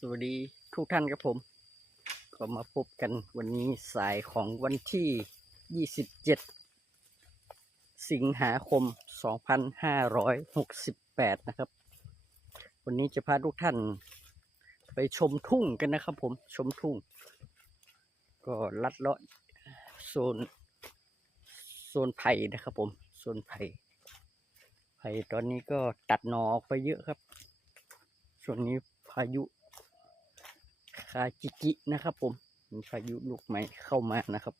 สวัสดีทุกท่านครับผม ก็มาพบกันวันนี้สายของวันที่ 27 สิงหาคม 2568 นะครับ วันนี้จะพาทุกท่านไปชมทุ่งกันนะครับผมชมทุ่ง ก็ลัดเลาะโซนโซนไผ่นะครับผมโซนไผ่ไผ่ตอนนี้ก็ตัดหนอออกไปเยอะครับ ช่วงนี้พายุาจิกินะครับ ผมมีพายุลูกใหม่เข้ามานะครับ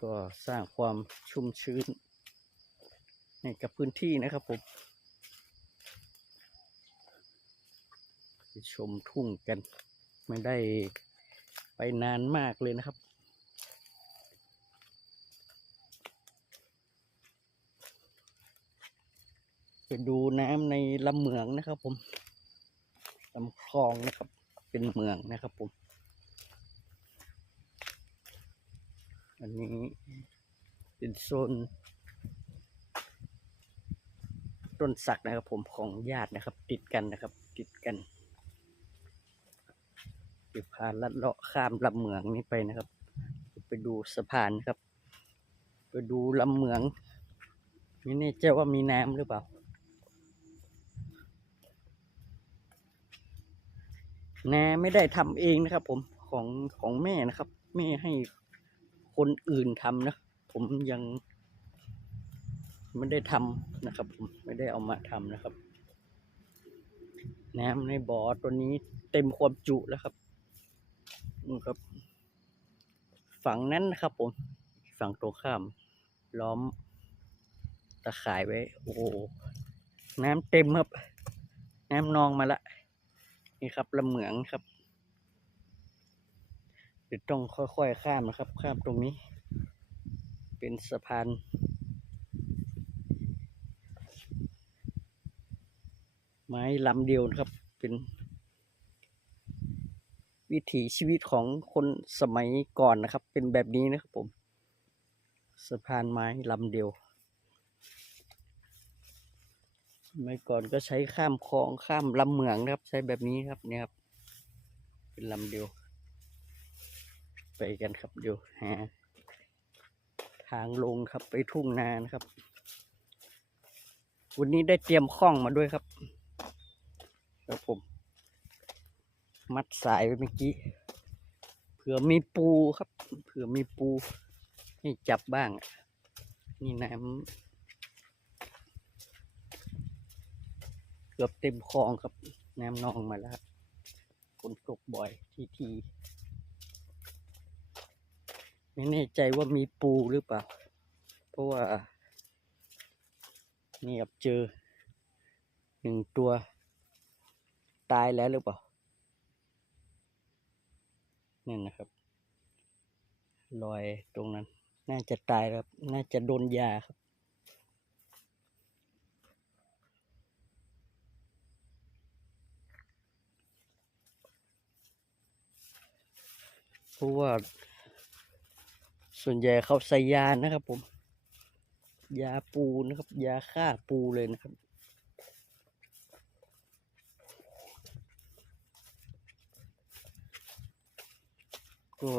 ก็สร้างความชุ่มชื้นให้กับพื้นที่นะครับผมไปชมทุ่งกัน ไม่ได้ไปนานมากเลยนะครับไปดูน้ำในลำเหมืองนะครับผมลำคลองนะครับ เป็นเมืองนะครับผม อันนี้เป็นโซนต้นสักนะครับผมของญาตินะครับ ติดกันนะครับ ติดกันเดี๋ยวพาลัดเลาะข้ามลำเหมืองนี้ไปนะครับ ไปดูสะพานครับ ไปดูลำเหมืองไม่แน่ใจว่ามีน้ำหรือเปล่า นาไม่ได้ทำเองนะครับ ผมของของแม่นะครับแม่ให้คนอื่นทำนะ ผมยังไม่ได้ทำนะครับ ผมไม่ได้เอามาทำนะครับ น้ำในบ่อตัวนี้เต็มความจุแล้วครับนู่ครับ ฝั่งนั้นนะครับ ผม ฝั่งตรงข้าม ล้อมตะข่ายไว้ โอ้โหน้ำเต็มครับ น้ำนองมาละ นี่ครับลำเหมืองครับเดี๋ยวต้องค่อยๆข้ามนะครับ ข้ามตรงนี้ เป็นสะพานไม้ลำเดียวนะครับ เป็น วิถีชีวิตของคนสมัยก่อนนะครับ เป็นแบบนี้นะครับผม สะพานไม้ลำเดียว สมัยก่อนก็ใช้ข้ามคลองข้ามลำเหมืองนะครับ ใช้แบบนี้ครับเนี่ยครับ เป็นลำเดียว ไปกันครับเดี๋ยวหาทางลงครับไปทุ่งนานะครับ วันนี้ได้เตรียมข้องมาด้วยครับแล้วผม มัดสายไว้เมื่อกี้เผื่อมีปูครับ เผื่อมีปูให้จับบ้าง นี่น้ำ เกือบเต็มคลองครับน้ำนองมาแล้วฝนตกบ่อยทีทีไม่แน่ใจว่ามีปูหรือเปล่า เพราะว่านี่ครับเจอหนึ่งตัวตายแล้วหรือเปล่านี่นนะครับรอยตรงนั้น น่าจะตายครับ น่าจะโดนยาครับ เพราะว่า ส่วนใหญ่เขาใส่ยานะครับ ผม ยาปูนะครับ ยาฆ่าปูเลยนะครับก็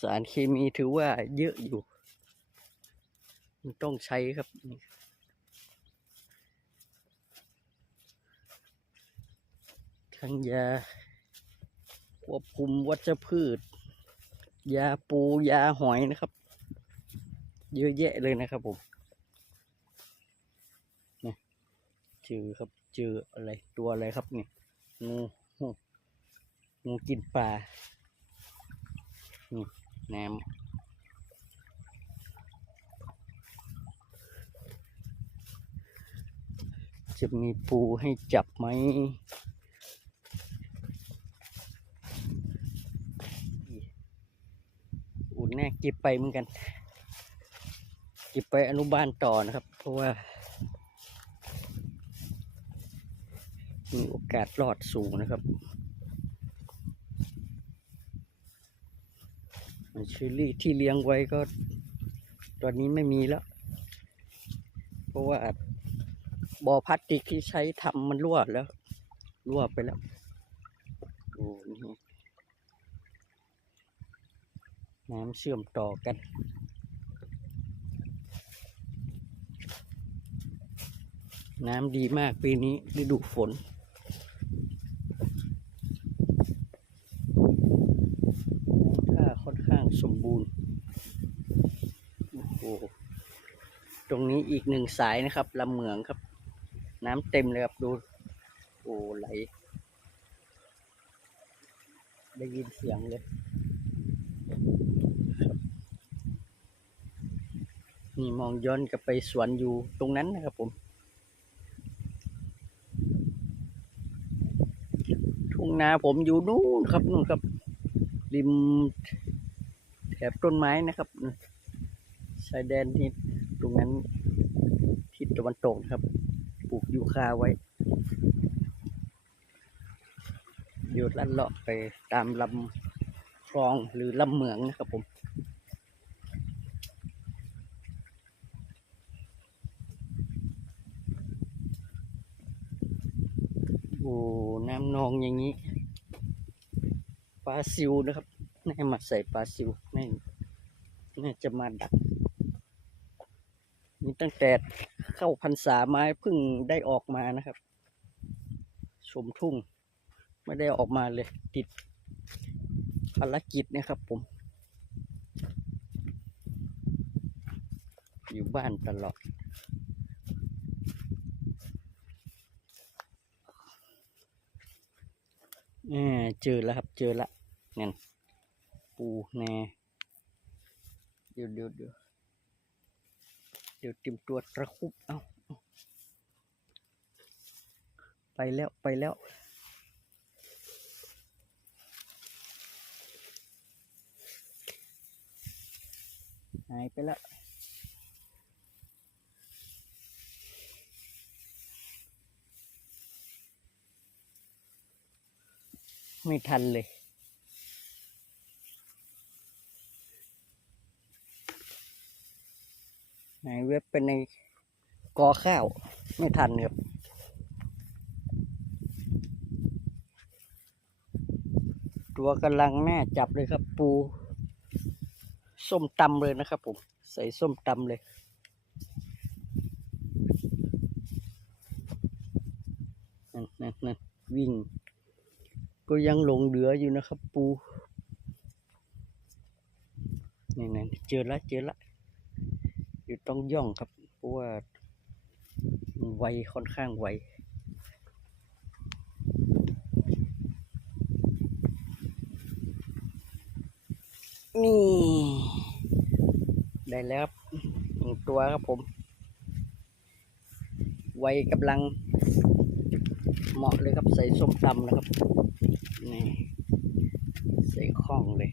สารเคมีถือว่าเยอะอยู่ มันต้องใช้ครับ ทั้งยาควบคุมวัชพืช ยาปูยาหอยนะครับ เยอะแยะเลยนะครับผมเนี่ยเจอครับเจออะไรตัวอะไรครับเนี่ยงูงูกินปลานี่แหน้ำจะมีปูให้จับไหม นแน่เก็บไปเหมือนกัน เก็บไปอนุบาลต่อนะครับ เพราะว่า มีโอกาสรอดสูงนะครับเชอรี่ที่เลี้ยงไว้ก็ ตอนนี้ไม่มีแล้ว เพราะว่าบ่อพลาสติกที่ใช้ทำมันรั่วแล้ว รั่วไปแล้ว โอ้นี่ น้ำเชื่อมต่อกันน้ำดีมากปีนี้ฤดูฝนน้ำท่าค่อนข้างสมบูรณ์ โอ้โห ตรงนี้อีกหนึ่งสายนะครับลำเหมืองครับ น้ำเต็มเลยครับดู โอ้ไหล ได้ยินเสียงเลยครับ นี่มองย้อนกลับไปสวนอยู่ตรงนั้นนะครับผม ทุ่งนาผมอยู่นู่นครับนู่นครับ ริมแถบต้นไม้นะครับชายแดนที่ตรงนั้นทิศตะวันตกครับ ปลูกยูคาไว้เดี๋ยวลัดเลาะไปตามลำคลองหรือลำเหมืองนะครับผม โอ้ น้ำนองอย่างนี้ปลาซิวนะครับแน่มาใส่ปลาซิวแน่าน่าจะมาดักนี่ตั้งแต่เข้าพรรษาไมาเพิ่งได้ออกมานะครับ ชมทุ่ง ไม่ได้ออกมาเลย ติดภารกิจนะครับผม อยู่บ้านตลอด เออเจอแล้วครับ เจอละนั่นปูแน่เดี๋ยวเดี๋ยวเดี๋ยวเดี๋ยวเตรียมตัวตะคุบเอาไปแล้วไปแล้วหายไปแล้ว ไม่ทันเลย ไหนเว็บเป็นในกอข้าว ไม่ทันครับตัวกำลังแน่จับเลยครับ ปู ส้มตำเลยนะครับผม ใส่ส้มตำเลยนั่นนั่นนั่นวิ่ง ก็ยังหลงเหลืออยู่นะครับ ปูนี่นี่เจอละเจอละอยู่ต้องย่องครับเพราะว่าไวค่อนข้างไวนี่ ได้แล้วครับหนึ่งตัวครับผม ไวกำลังเหมาะเลยครับใส่ส้มตำนะครับ นี่ใส่ข้องเลย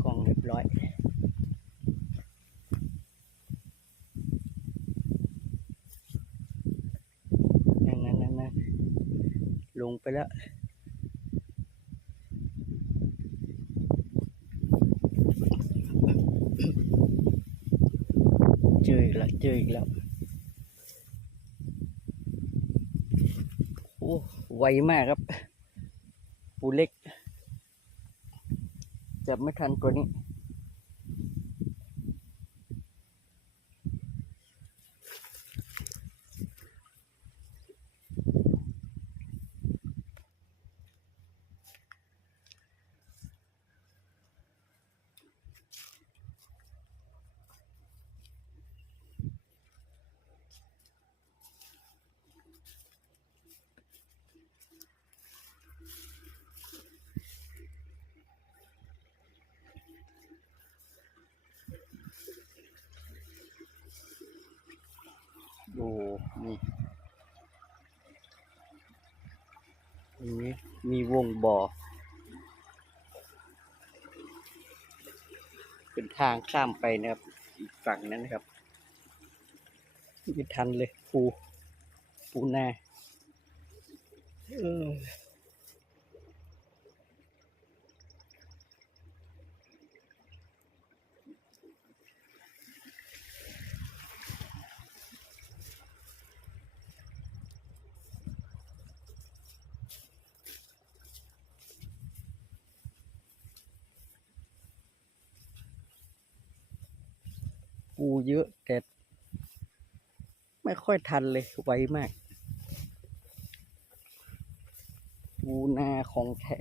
ข้องเรียบร้อยนั่นนั่นนั่นนั่นลงไปแล้วเจออีกแล้วเจออีกแล้ว โอ้ ไวมากครับ ปูเล็ก จับไม่ทันตัวนี้ โอ้ นี่ตรงนี้มีวงบ่อ เป็นทางข้ามไปนะครับ อีกฝั่งนั้นนะครับไม่ทันเลยปูปูนาเออ ปูเยอะ แต่ไม่ค่อยทันเลยไวมาก ปูนาของแท้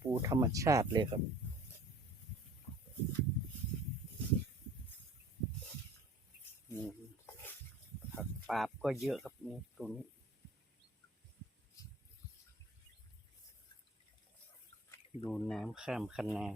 ปูธรรมชาติเลยครับผักปาบก็เยอะครับนี่ตรงนี้ดูน้ำข้ามคันนา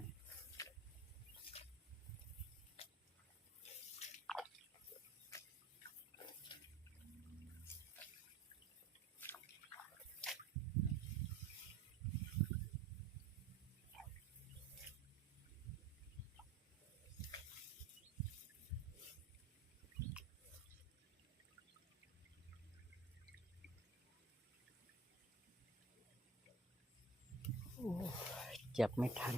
จับไม่ทัน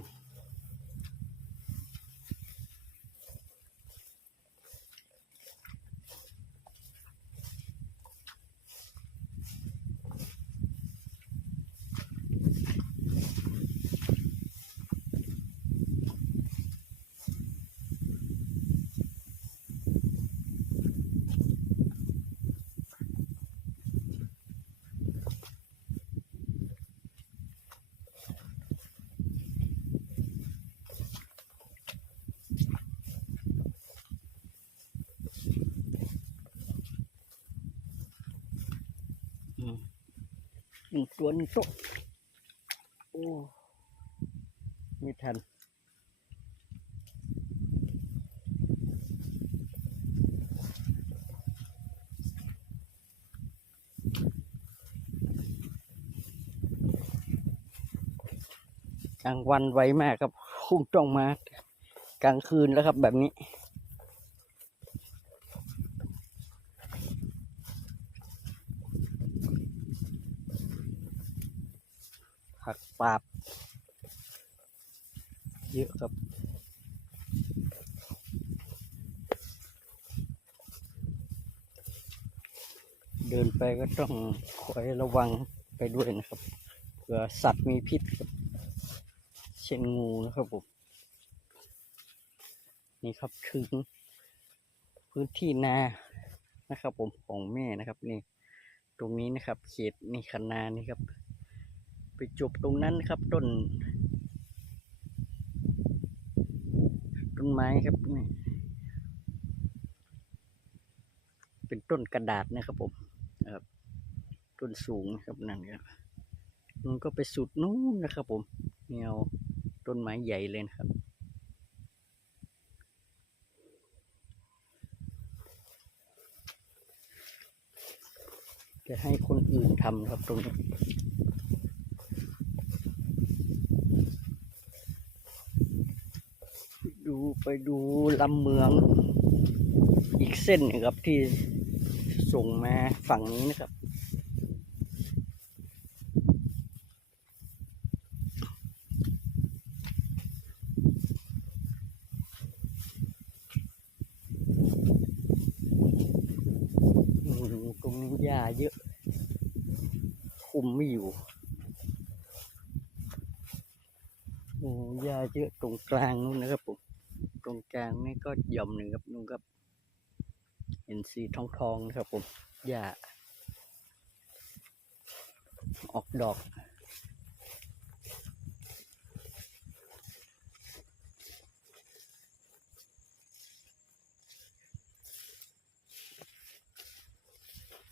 หนึ่งตัวหนึ่งตัวโอ้ไม่ทันกลางวันไวมากครับคงต้องมากลางคืนแล้วครับแบบนี้ ผักปาบ เยอะครับ เดินไปก็ต้องคอยระวังไปด้วยนะครับเผื่อสัตว์มีพิษครับ เช่นงูนะครับผมนี่ครับถึงพื้นที่นานะครับผมของแม่นะครับนี่ ตรงนี้นะครับ เขตนี่คันนานี่ครับ ไปจบตรงนั้นครับต้น ต้นไม้ครับนี่เป็นต้นกระดาษนะครับผม นะครับ ต้นสูงนะครับนั่นครับมันก็ไปสุดนู้นนะครับ ผมแนวต้นไม้ใหญ่เลยนะครับจะให้คนอื่นทำครับตรงนี้ดูไปดูลำเมืองอีกเส้นนึงครับที่ ส่งมาฝั่งนี้นะครับอืมตรงนี้หญ้าเยอะ คุมไม่อยู่โอ้หญ้าเยอะตรงกลางนู้นนะครับผม ตรงกลางนี่ก็ย่อมหนึ่งครับนู่นครับ เห็นสีทองทองนะครับผมหญ้าออกดอก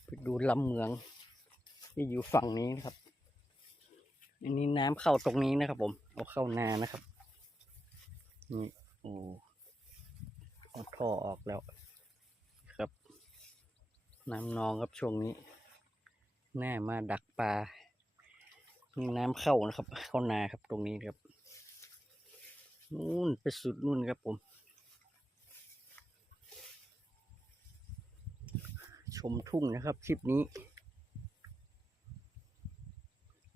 ไปดูลำเมือง ที่อยู่ฝั่งนี้นะครับ อันนี้น้ำเข้าตรงนี้นะครับผม เอาเข้านานะครับ นี่ โอ้เอาท่อออกแล้ว น้ำนองครับช่วงนี้ แน่มาดักปลานี่น้ำเข้านะครับ เข้านาครับตรงนี้ครับนู่นไปสุดนู่นครับผม ชมทุ่งนะครับคลิปนี้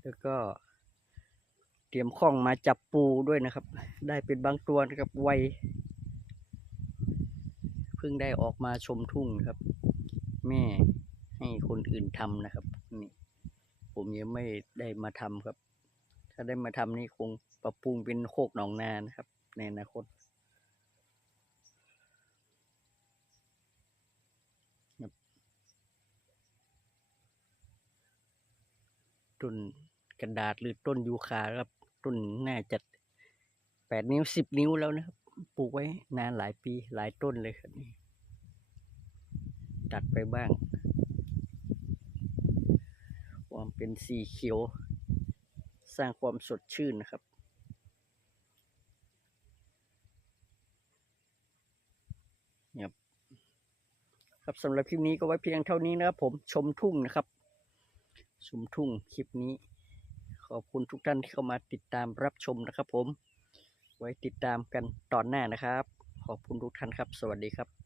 แล้วก็เตรียมข้องมาจับปูด้วยนะครับ ได้เป็นบางตัวนะครับไวเพิ่งได้ออกมาชมทุ่งครับ แม่ให้คนอื่นทำนะครับนี่ผมยังไม่ได้มาทำครับ ถ้าได้มาทำนี่คงปรับปรุงเป็นโคกหนองนานะครับ ในอนาคตต้นกระดาษหรือต้นยูคาครับต้นน่าจะแปดนิ้วสิบนิ้วแล้วนะครับ ปลูกไว้นานหลายปีหลายต้นเลยครับนี่ ตัดไปบ้าง ความเป็นสีเขียว สร้างความสดชื่นนะครับครับครับสำหรับคลิปนี้ก็ไว้เพียงเท่านี้นะครับผมชมทุ่งนะครับ ชมทุ่งคลิปนี้ ขอบคุณทุกท่านที่เข้ามาติดตามรับชมนะครับผม ไว้ติดตามกันตอนหน้านะครับ ขอบคุณทุกท่านครับ สวัสดีครับ